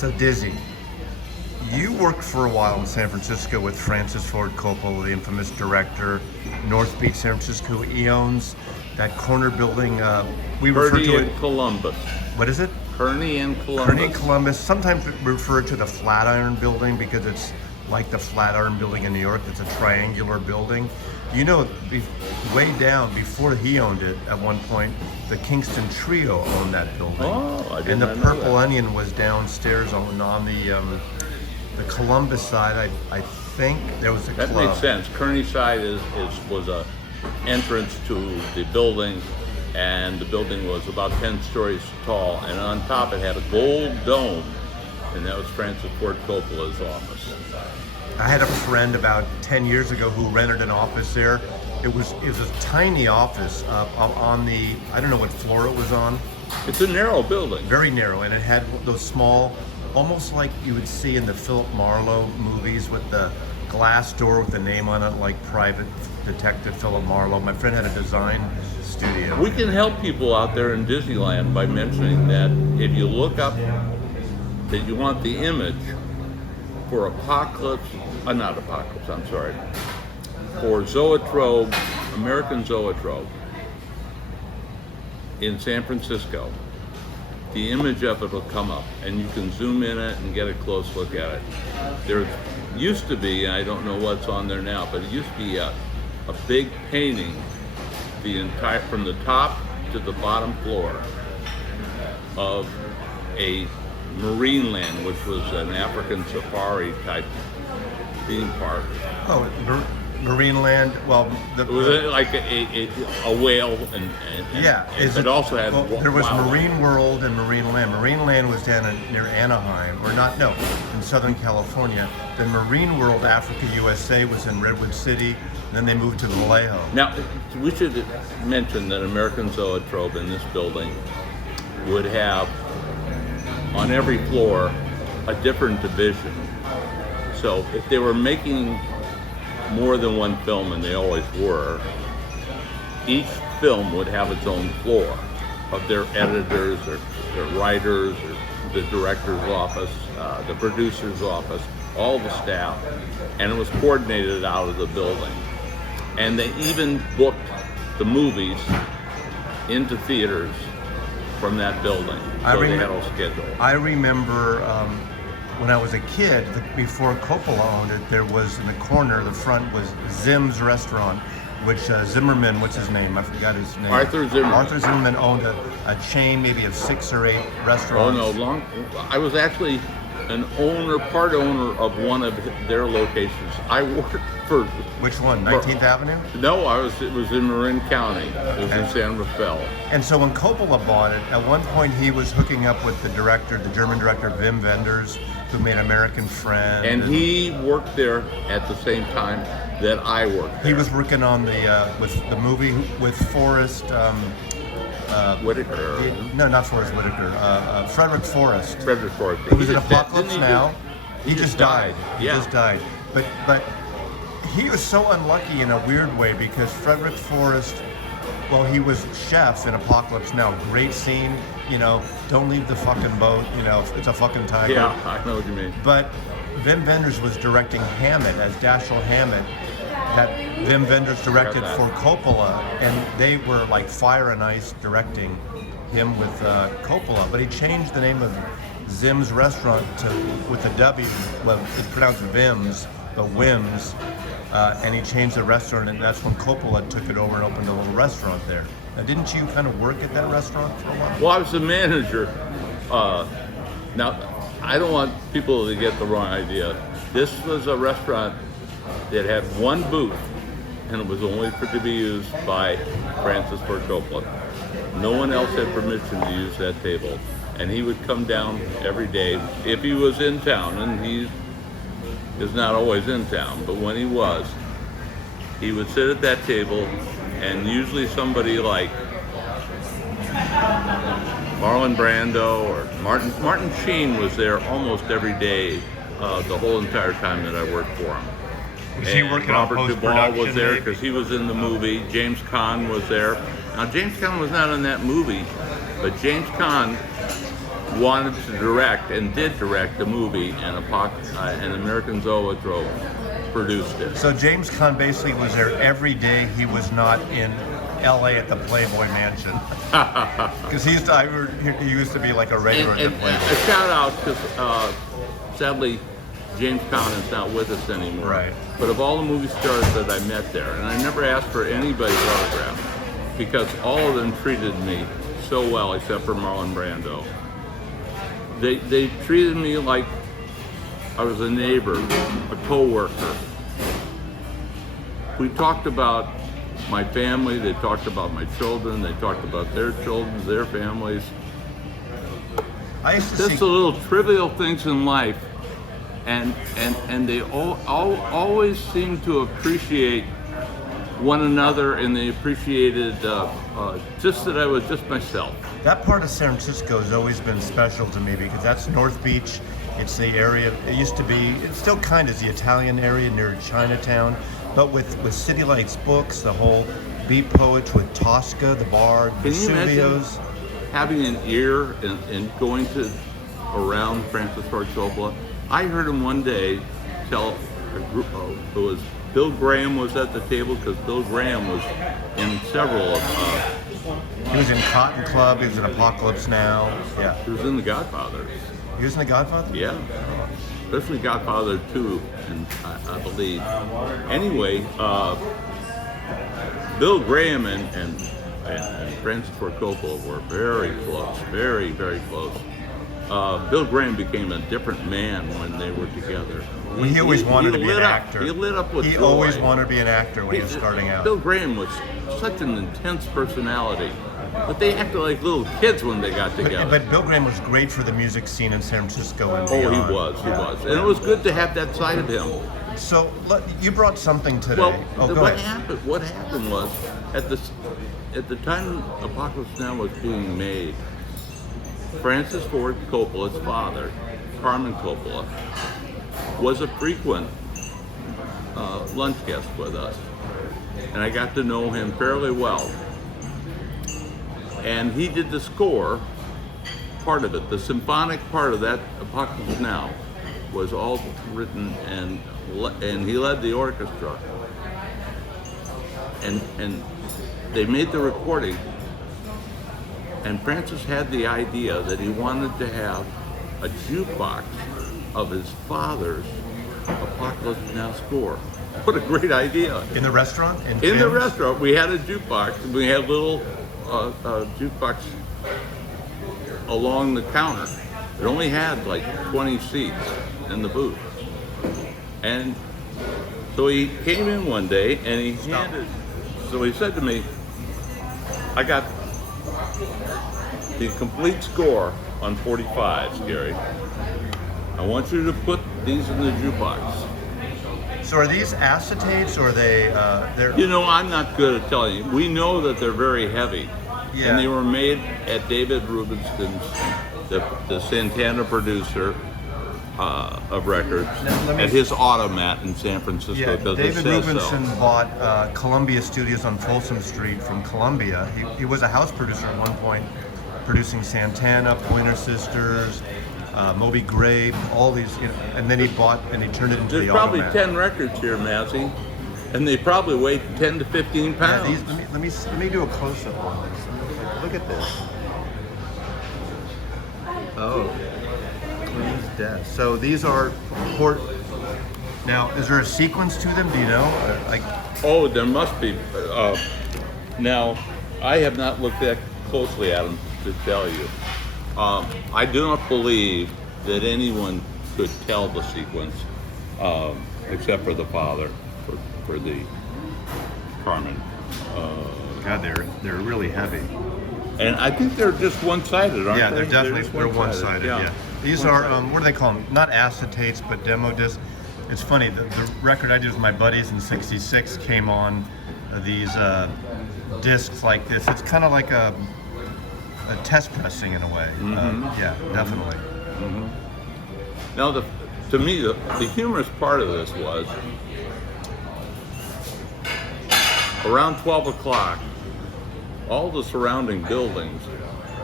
So Dizzy, you worked for a while in San Francisco with Francis Ford Coppola, the infamous director, North Beach, San Francisco. He owns that corner building. We refer Kearney to and it. Columbus. What is it? Kearney and Columbus. Kearney and Columbus. Sometimes we refer to the Flatiron Building because it's like the Flatiron Building in New York. It's a triangular building. You know, way down before he owned it, at one point, the Kingston Trio owned that building. Oh, I did And the not know Purple that. Onion was downstairs on the Columbus side. I think there was a That club. makes sense. Kearney side was a entrance to the building, and the building was about 10 stories tall, and on top it had a gold dome, and that was Francis Ford Coppola's office. I had a friend about 10 years ago who rented an office there. It was a tiny office on the, I don't know what floor it was on, It's a narrow building. very narrow, and it had those small, almost like you would see in the Philip Marlowe movies with the glass door with the name on it, like Private Detective Philip Marlowe. My friend had a design studio. We can help people out there in Disneyland by mentioning that if you look up that you want the image for for Zoetrope, American Zoetrope in San Francisco, the image of it will come up, and you can zoom in it and get a close look at it. There used to be, I don't know what's on there now, but it used to be a big painting, from the top to the bottom floor of a Marine Land, which was an African safari type theme park. Oh, Marine Land. Well, It was like a whale, and yeah. it also had. Well, there was wildlife. Marine World and Marine Land. Marine Land was down near Anaheim, or not? No, in Southern California. Then Marine World Africa USA was in Redwood City. Then they moved to Vallejo. Now, we should mention that American Zoetrope in this building would have on every floor a different division. So if they were making more than one film, and they always were, each film would have its own floor of their editors or their writers or the director's office, the producer's office, all the staff, and it was coordinated out of the building. And they even booked the movies into theaters from that building, so they had a schedule. I remember when I was a kid, before Coppola owned it, there was in the corner, the front was Zim's Restaurant, which Zimmerman, what's his name? I forgot his name. Arthur Zimmerman. Arthur Zimmerman owned a chain maybe of 6 or 8 restaurants. Oh no, I was actually part owner of one of their locations. I worked for. Which one? 19th Avenue? No, it was in Marin County. It was in San Rafael. And so when Coppola bought it, at one point he was hooking up with the German director Wim Wenders, who made American Friend. And he worked there at the same time that I worked there. He was working on with the movie with Forrest. Whitaker. No, not Forrest Whitaker. Frederick Forrest. Frederick Forrest. Who was in Didn't Apocalypse he Now. He just died. He Yeah. just died. But he was so unlucky in a weird way because Frederick Forrest, well, he was chef in Apocalypse Now. Great scene, don't leave the fucking boat, it's a fucking tiger. Yeah, I know what you mean. But Wim Wenders was directing Hammett as Dashiell Hammett, that Wim Wenders directed for Coppola, and they were like fire and ice directing him with Coppola. But he changed the name of Zim's Restaurant with a W, well, it's pronounced Vim's, but Wim's, and he changed the restaurant, and that's when Coppola took it over and opened a little restaurant there. Now, didn't you kind of work at that restaurant for a while? Well, I was the manager. Now, I don't want people to get the wrong idea. This was a restaurant that had one booth, and it was only to be used by Francis Ford Coppola. No one else had permission to use that table. And he would come down every day if he was in town, and he is not always in town, but when he was, he would sit at that table, and usually somebody like Marlon Brando or Martin Sheen was there almost every day, the whole entire time that I worked for him. Was he working on Robert Duvall post-production? was there because he was in the movie. James Caan was there. Now James Caan was not in that movie, but James Caan wanted to direct and did direct the movie, and American Zoetrope produced it. So James Caan basically was there every day he was not in L.A. at the Playboy Mansion. Because he used to be like a regular at the Playboy. A shout out, because sadly, James Caan is not with us anymore. Right. But of all the movie stars that I met there, and I never asked for anybody's autograph, because all of them treated me so well, except for Marlon Brando. They treated me like I was a neighbor, a co-worker. We talked about my family, they talked about my children, they talked about their children, their families. I used to Just see the little trivial things in life, and they always seem to appreciate one another, and they appreciated just that I was just myself. that part of San Francisco has always been special to me because that's North Beach. It's the area, it used to be, it still kind of is the Italian area near Chinatown, but with City Lights Books, the whole beat poets with Tosca, the bar, Can you imagine Vesuvios. having an ear and going around Francis Ford Coppola? I heard him one day tell a group, it was Bill Graham was at the table, because Bill Graham was in several of, He was in Cotton Club, he was in Apocalypse Now. Yeah. he was in The Godfather. He was in The Godfather? Yeah, especially Godfather 2, and I believe. Anyway, Bill Graham and Francis Ford Coppola were very close, very, very close. Bill Graham became a different man when they were together. He always wanted to be an actor. He lit up with He joy. always wanted to be an actor when he was starting out. Bill Graham was such an intense personality, but they acted like little kids when they got together. But Bill Graham was great for the music scene in San Francisco and Oh, beyond. he was. And it was good to have that side of him. So you brought something today. Well, Go what ahead. happened was, at the time Apocalypse Now was being made, Francis Ford Coppola's father, Carmen Coppola, was a frequent lunch guest with us, and I got to know him fairly well. And he did the score, part of it, the symphonic part of that Apocalypse Now was all written, and he led the orchestra. And they made the recording, and Francis had the idea that he wanted to have a jukebox of his father's Apocalypse Now score. What a great idea. In the restaurant? In the restaurant, we had a jukebox, and we had a little jukebox along the counter. It only had like 20 seats in the booth. And so he came in one day and he said to me, I got the complete score on 45s, Gary. I want you to put these in the jukebox. So are these acetates or are they? They're. You know, I'm not good at telling you. We know that they're very heavy. Yeah. And they were made at David Rubinstein's, the Santana producer of records, at his automat in San Francisco. Yeah, because David it says Rubinstein so. bought Columbia Studios on Folsom Street from Columbia. He was a house producer at one point, producing Santana, Pointer Sisters, Moby Grape, all these, and then he bought and he turned it into There's the probably automat. 10 records here, Massey, and they probably weigh 10 to 15 Yeah, pounds. these, let me do a close up on this. Look at this. Oh, Queen's Death. So these are Now, is there a sequence to them? Do you know? Oh, there must be. Now, I have not looked that closely at them to tell you. I do not believe that anyone could tell the sequence, except for the father, for the Carmen. God, they're really heavy. And I think they're just one-sided, aren't Yeah, they? they're definitely just one-sided. Yeah. These are what do they call them? Not acetates, but demo discs. It's funny. The record I did with my buddies in '66 came on these discs like this. It's kind of like a test pressing in a way. Yeah, definitely. Mm-hmm. Now, to me, the humorous part of this was around 12 o'clock, all the surrounding buildings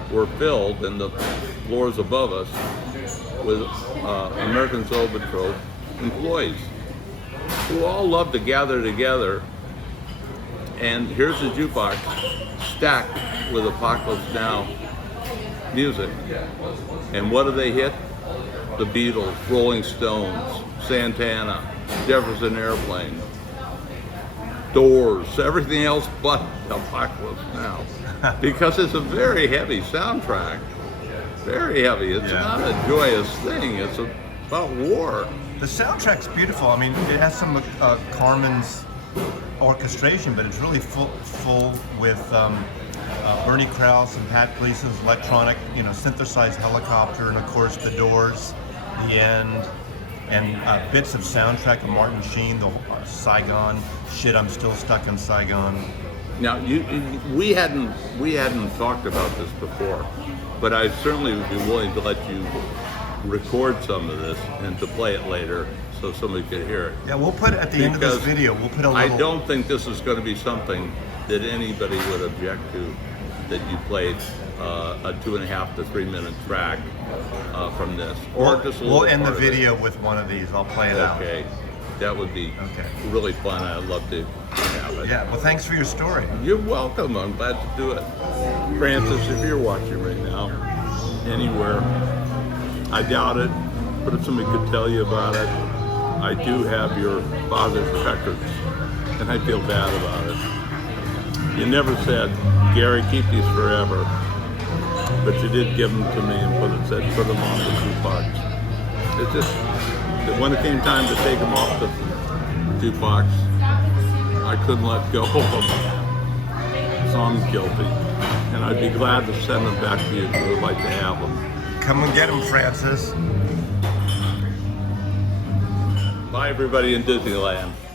were filled, and the floors above us, with American Zoetrope employees who all love to gather together. And here's the jukebox stacked with Apocalypse Now music. And what do they hit? The Beatles, Rolling Stones, Santana, Jefferson Airplane, Doors, everything else but Apocalypse Now. Because it's a very heavy soundtrack. Very heavy. It's not a joyous thing. It's about war. The soundtrack's beautiful. I mean, it has some Carmen's orchestration, but it's really full with Bernie Krause and Pat Gleason's electronic, synthesized helicopter, and of course the Doors, the end, and bits of soundtrack of Martin Sheen, the Saigon, Shit, I'm Still Stuck in Saigon. Now, we hadn't talked about this before, but I certainly would be willing to let you record some of this and to play it later so somebody could hear it. Yeah, we'll put it at the end of this video. We'll put a little. I don't think this is going to be something that anybody would object to, that you played a 2.5 to 3 minute track from this, or just a little. We'll end the video with one of these. I'll play it out. Okay, that would be really fun. I'd love to have it. Yeah. Well, thanks for your story. You're welcome. I'm glad to do it. Francis, if you're watching right now, anywhere, I doubt it, but if somebody could tell you about it, I do have your father's records, and I feel bad about it. You never said, Gary, keep these forever, but you did give them to me and put them on the jukebox. It's just that when it came time to take them off the jukebox, I couldn't let go of them. So I'm guilty, and I'd be glad to send them back to you if you would like to have them. Come and get them, Francis. Bye, everybody in Disneyland.